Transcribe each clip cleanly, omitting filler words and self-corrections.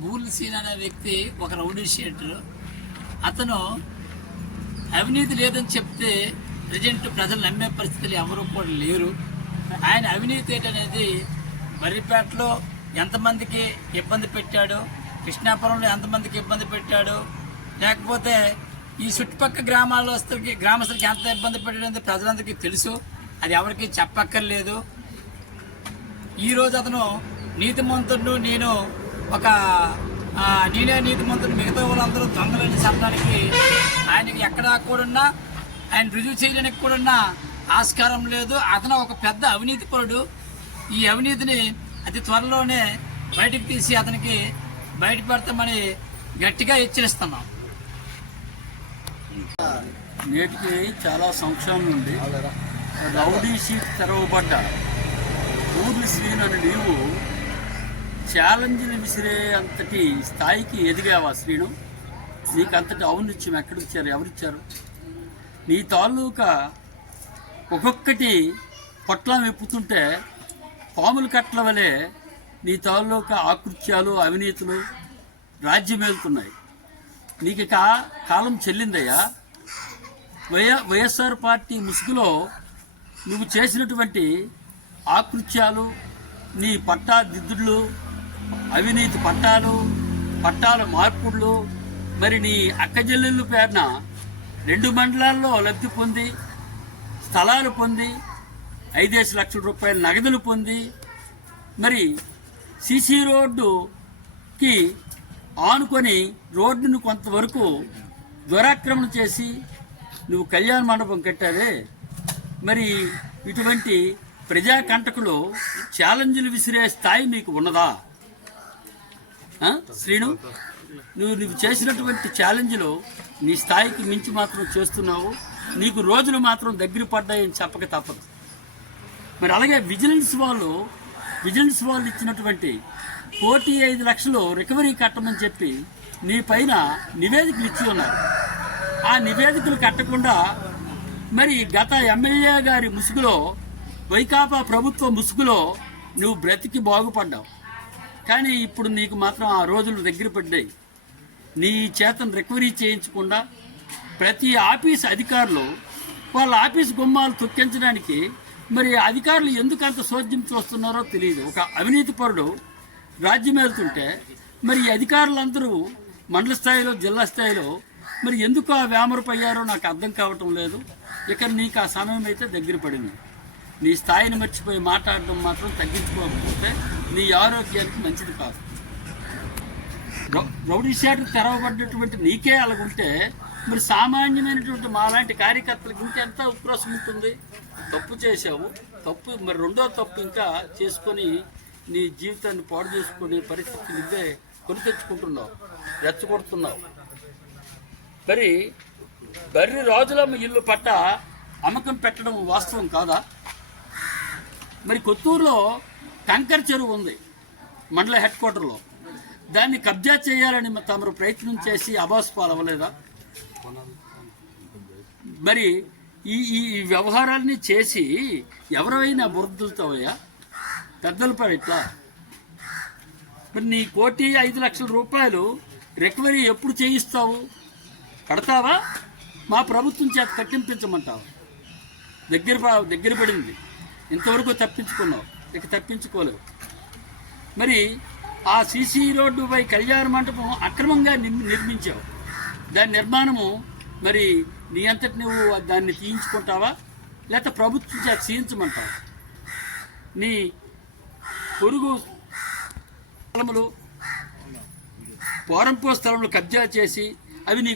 Bool scene అనే వ్యక్తి ఒక రౌడీ షీటర్. అతను అవినీతి లేదని చెప్తే ప్రజెంట్ ప్రజలు నమ్మే పరిస్థితులు ఎవరు కూడా లేరు. ఆయన అవినీతి ఏంటనేది బర్రిపేటలో ఎంతమందికి ఇబ్బంది పెట్టాడు, కృష్ణాపురంలో ఎంతమందికి ఇబ్బంది పెట్టాడు, లేకపోతే ఈ చుట్టుపక్కల గ్రామస్తులకి ఎంత ఇబ్బంది పెట్టాడనేది ప్రజలందరికీ తెలుసు. అది ఎవరికి చెప్పక్కర్లేదు. ఈరోజు అతను నీతిమంతుడు, నేనే నీతిమంతుడు, మిగతా వాళ్ళందరూ దొంగలని చెప్పడానికి ఆయనకి ఎక్కడా కూడా ఆయన రుజువు చేయడానికి కూడా ఆస్కారం లేదు. అతను ఒక పెద్ద అవినీతిపరుడు. ఈ అవినీతిని అతి త్వరలోనే బయటకు తీసి అతనికి బయటపెడతామని గట్టిగా హెచ్చరిస్తున్నాం. నేటికి చాలా సంక్షోభం ఉంది. రౌడీ షీట్ తెరవబడ్డ ఊర్లు శ్రీను అని నీవు ఛాలెంజ్ని విసిరే అంతటి స్థాయికి ఎదిగావా శ్రీను? నీకు అంతటి ఔన్నత్యం ఎక్కడిచ్చారు, ఎవరిచ్చారు? నీ తాలూకా ఒక్కొక్కటి పొట్లం విప్పుతుంటే పాములు కట్ల వలె నీ తాలూకా ఆకృత్యాలు, అవినీతులు రాజ్యమేలుతున్నాయి. నీకు కాలం చెల్లిందయ్యా. వైఎస్ఆర్ పార్టీ ముసుగులో నువ్వు చేసినటువంటి ఆకృత్యాలు, నీ పట్టా దిద్దుళ్ళు, అవినీతి పట్టాల మార్పుళ్ళు, మరి నీ అక్కజెల్లెళ్ళు పేరున 2 మండలాల్లో లబ్ధి పొంది, స్థలాలు పొంది, 5 లక్షల రూపాయల నగదులు పొంది, మరి సీసీ రోడ్డుకి ఆనుకొని రోడ్డును కొంతవరకు దురాక్రమణ చేసి నువ్వు కళ్యాణ మండపం కట్టావే. మరి ఇటువంటి ప్రజాకంటకులు ఛాలెంజ్లు విసిరే స్థాయి నీకు ఉన్నదా శ్రీను? నువ్వు చేసినటువంటి ఛాలెంజ్లు నీ స్థాయికి మించి మాత్రం చేస్తున్నావు. నీకు రోజులు మాత్రం దగ్గర పడ్డాయని చెప్పక తప్పదు. మరి అలాగే విజిలెన్స్ వాళ్ళు ఇచ్చినటువంటి 1,5 లక్షలు రికవరీ కట్టమని చెప్పి నీ పైన నివేదికలు ఇచ్చి ఉన్నారు. ఆ నివేదికలు కట్టకుండా మరి గత ఎమ్మెల్యే గారి ముసుగులో, వైకాపా ప్రభుత్వ ముసుగులో నువ్వు బ్రతికి బాగుపడ్డావు. కానీ ఇప్పుడు నీకు మాత్రం ఆ రోజులు దగ్గర పడ్డాయి. నీ చేతను రికవరీ చేయించకుండా ప్రతి ఆఫీస్ అధికారులు వాళ్ళ ఆఫీస్ గుమ్మాలు తొక్కించడానికి మరి అధికారులు ఎందుకు అంత సోద్యం చూస్తున్నారో తెలియదు. ఒక అవినీతిపరుడు రాజ్యం వెళ్తుంటే మరి ఈ అధికారులందరూ మండల స్థాయిలో, జిల్లా స్థాయిలో మరి ఎందుకు ఆ వేమరపోయారో నాకు అర్థం కావటం లేదు. ఇక నీకు ఆ సమయం అయితే దగ్గర పడింది. నీ స్థాయిని మర్చిపోయి మాట్లాడడం మాత్రం తగ్గించుకోకపోతే నీ ఆరోగ్యానికి మంచిది కాదు. రౌడీ షీట్ తెరవబడ్డటువంటి నీకే అలాగుంటే మరి సామాన్యమైనటువంటి మాలాంటి కార్యకర్తలకు ఇంకెంత ఉక్రోషం ఉంటుంది? తప్పు చేసావు, మరి రెండో తప్పు ఇంకా చేసుకొని నీ జీవితాన్ని పాడు చేసుకునే పరిస్థితి నువ్వే కొని తెచ్చుకుంటున్నావు, రెచ్చగొడుతున్నావు. మరి బర్రి రాజులమ్మ ఇల్లు పట్ట అమ్మకం పెట్టడం వాస్తవం కాదా? మరి కొత్తూరులో కంకర్ చెరువు ఉంది మండల హెడ్ క్వార్టర్లో. దాన్ని కబ్జా చేయాలని తమరు ప్రయత్నం చేసి అబాస్పాలు అవ్వలేదా? మరి ఈ వ్యవహారాన్ని చేసి ఎవరైనా బురదలుతావయ్యా? పెద్దల పడి ఇట్లా మరి నీ 1,5 లక్షల రూపాయలు రికవరీ ఎప్పుడు చేయిస్తావు? కడతావా? మా ప్రభుత్వం చేత కట్టింపించమంటావా? దగ్గర పడింది. ఇంతవరకు తప్పించుకున్నావు, ఇక తప్పించుకోలేవు. మరి ఆ సీసీ రోడ్డుపై కళ్యాణ మండపం అక్రమంగా నిర్మించావు. దాని నిర్మాణము మరి నీ అంతటి నువ్వు దాన్ని తీయించుకుంటావా, లేకపోతే ప్రభుత్వం చేత చేయించమంటావా? నీ పొరుగు స్థలములు, పోరంపో స్థలములు కబ్జా చేసి అవి నీ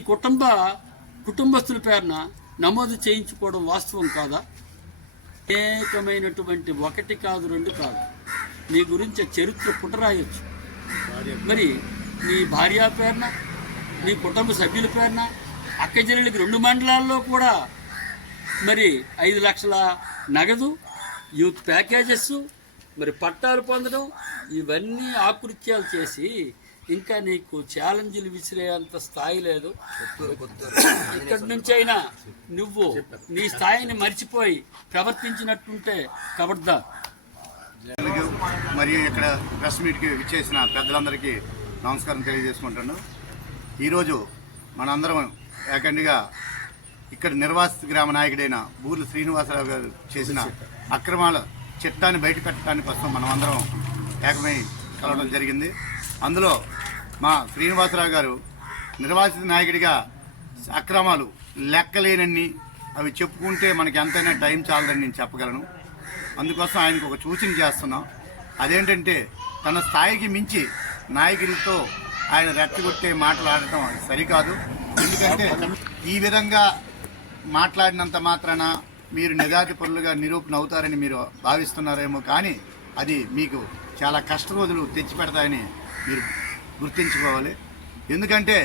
కుటుంబస్తుల పేరున నమోదు చేయించుకోవడం వాస్తవం కాదా? అనేకమైనటువంటి 1 కాదు 2 కాదు నీ గురించి చరిత్ర పుటరాయొచ్చు. మరి నీ భార్య పేరున, నీ కుటుంబ సభ్యుల పేరున, అక్కచెల్లెళ్ళకి 2 మండలాల్లో కూడా మరి 5 లక్షల నగదు, యూత్ ప్యాకేజెస్, మరి పట్టాలు పొందడం, ఇవన్నీ ఆకృత్యాలు చేసి ఇంకా నీకు ఛాలెంజ్లు విసిరేంత స్థాయి లేదు. ఇక్కడి నుంచి అయినా నువ్వు నీ స్థాయిని మర్చిపోయి ప్రవర్తించినట్టుంటే కబడ్దా. మరియు ఇక్కడ ప్రెస్ మీట్కి ఇచ్చేసిన పెద్దలందరికీ నమస్కారం తెలియజేసుకుంటాను. ఈరోజు మనందరం ఏకండిగా ఇక్కడ నిర్వాసిత గ్రామ నాయకుడైన బూర్ల శ్రీనివాసరావు గారు చేసిన అక్రమాల చట్టాన్ని బయట పెట్టడానికి కోసం మనం అందరం ఏకమై కలవడం జరిగింది. అందులో మా శ్రీనివాసరావు గారు నిర్వాసిత నాయకుడిగా అక్రమాలు లెక్కలేనన్ని అవి చెప్పుకుంటే మనకి ఎంతైనా టైం చాలదని నేను చెప్పగలను. అందుకోసం ఆయనకు ఒక సూచన చేస్తున్నాం. అదేంటంటే తన స్థాయికి మించి నాయకులతో ఆయన రెచ్చగొట్టే మాట్లాడటం సరికాదు. ఎందుకంటే ఈ విధంగా మాట్లాడినంత మాత్రాన మీరు నిజాయితీ పరులుగా నిరూపణ అవుతారని మీరు భావిస్తున్నారేమో, కానీ అది మీకు చాలా కష్ట రోజులు తెచ్చిపెడతాయని మీరు గుర్తించుకోవాలి. ఎందుకంటే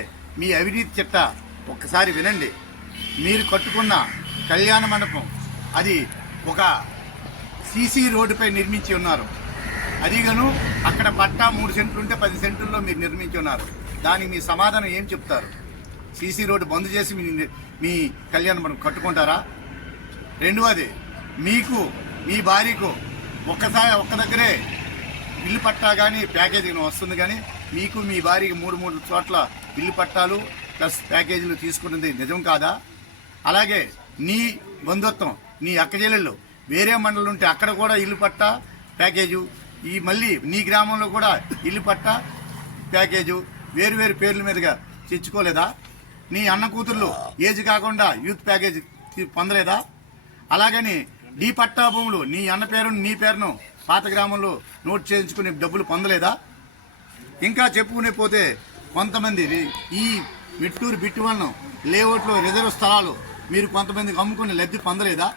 మీ అవినీతి చిట్ట ఒక్కసారి వినండి. మీరు కట్టుకున్న కళ్యాణ మండపం అది ఒక సీసీ రోడ్డుపై నిర్మించి ఉన్నారు. అదిగాను అక్కడ పట్టా 3 సెంట్లు ఉంటే 10 సెంట్లలో మీరు నిర్మించి ఉన్నారు. దానికి మీ సమాధానం ఏం చెప్తారు? సీసీ రోడ్డు బంద్ చేసి మీ కళ్యాణ మండపం కట్టుకుంటారా? రెండవది, మీకు మీ భార్యకు ఒక్క దగ్గరే ఇల్లు పట్టా కానీ ప్యాకేజీ వస్తుంది, కానీ మీకు మీ భార్యకి 3 చోట్ల ఇల్లు పట్టాలు ప్లస్ ప్యాకేజీలు తీసుకున్నది నిజం కాదా? అలాగే నీ బంధుత్వం నీ అక్కచెల్లెళ్ళు వేరే మండలం ఉంటే అక్కడ కూడా ఇల్లు పట్టా ప్యాకేజు, ఈ మళ్ళీ నీ గ్రామంలో కూడా ఇల్లు పట్టా ప్యాకేజు వేరు పేర్ల మీదుగా తెచ్చుకోలేదా? నీ అన్న కూతుర్లు ఏజ్ కాకుండా యూత్ ప్యాకేజ్ పొందలేదా? అలాగని నీ పట్టా భూములు నీ అన్న పేరును నీ పేరును పాత గ్రామంలో నోట్ చేయించుకునే డబ్బులు పొందలేదా? ఇంకా చెప్పుకునే పోతే కొంతమంది ఈ మిట్టూరు బిట్టువలను లేఅవుట్లో రిజర్వ్ స్థలాలు మీరు కొంతమందికి అమ్ముకుని లబ్ధి పొందలేదా?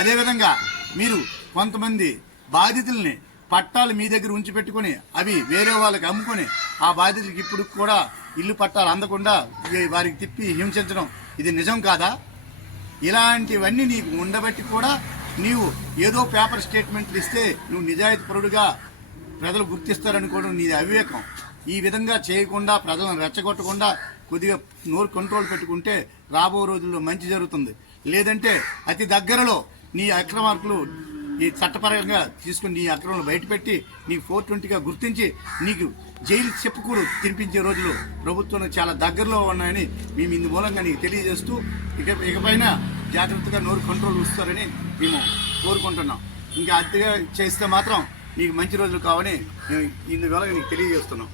అదేవిధంగా మీరు కొంతమంది బాధితుల్ని పట్టాలు మీ దగ్గర ఉంచి పెట్టుకుని అవి వేరే వాళ్ళకి అమ్ముకొని ఆ బాధితులకి ఇప్పుడు కూడా ఇల్లు పట్టాలు అందకుండా వారికి తిప్పి హింసించడం ఇది నిజం కాదా? ఇలాంటివన్నీ నీకు ఉండబట్టి కూడా నీవు ఏదో పేపర్ స్టేట్మెంట్లు ఇస్తే నువ్వు నిజాయితీ పరుడుగా ప్రజలు గుర్తిస్తారనుకోవడం నీది అవివేకం. ఈ విధంగా చేయకుండా ప్రజలను రెచ్చగొట్టకుండా కొద్దిగా నోరు కంట్రోల్ పెట్టుకుంటే రాబో రోజుల్లో మంచి జరుగుతుంది. లేదంటే అతి దగ్గరలో నీ అక్రమార్కులు ఈ చట్టపరంగా తీసుకుని నీ అక్రమాలు బయటపెట్టి నీకు 420గా గుర్తించి నీకు జైలు చెప్పుకూరు తినిపించే రోజులు ప్రభుత్వం చాలా దగ్గరలో ఉన్నాయని మేము ఇందు మూలంగా నీకు తెలియజేస్తూ ఇకపైన జాగ్రత్తగా నోరు కంట్రోల్ ఉంచుతారని మేము కోరుకుంటున్నాం. ఇంకా అతిగా చేస్తే మాత్రం నీకు మంచి రోజులు కావని మేము ఇందువల్ల నీకు తెలియజేస్తున్నాం.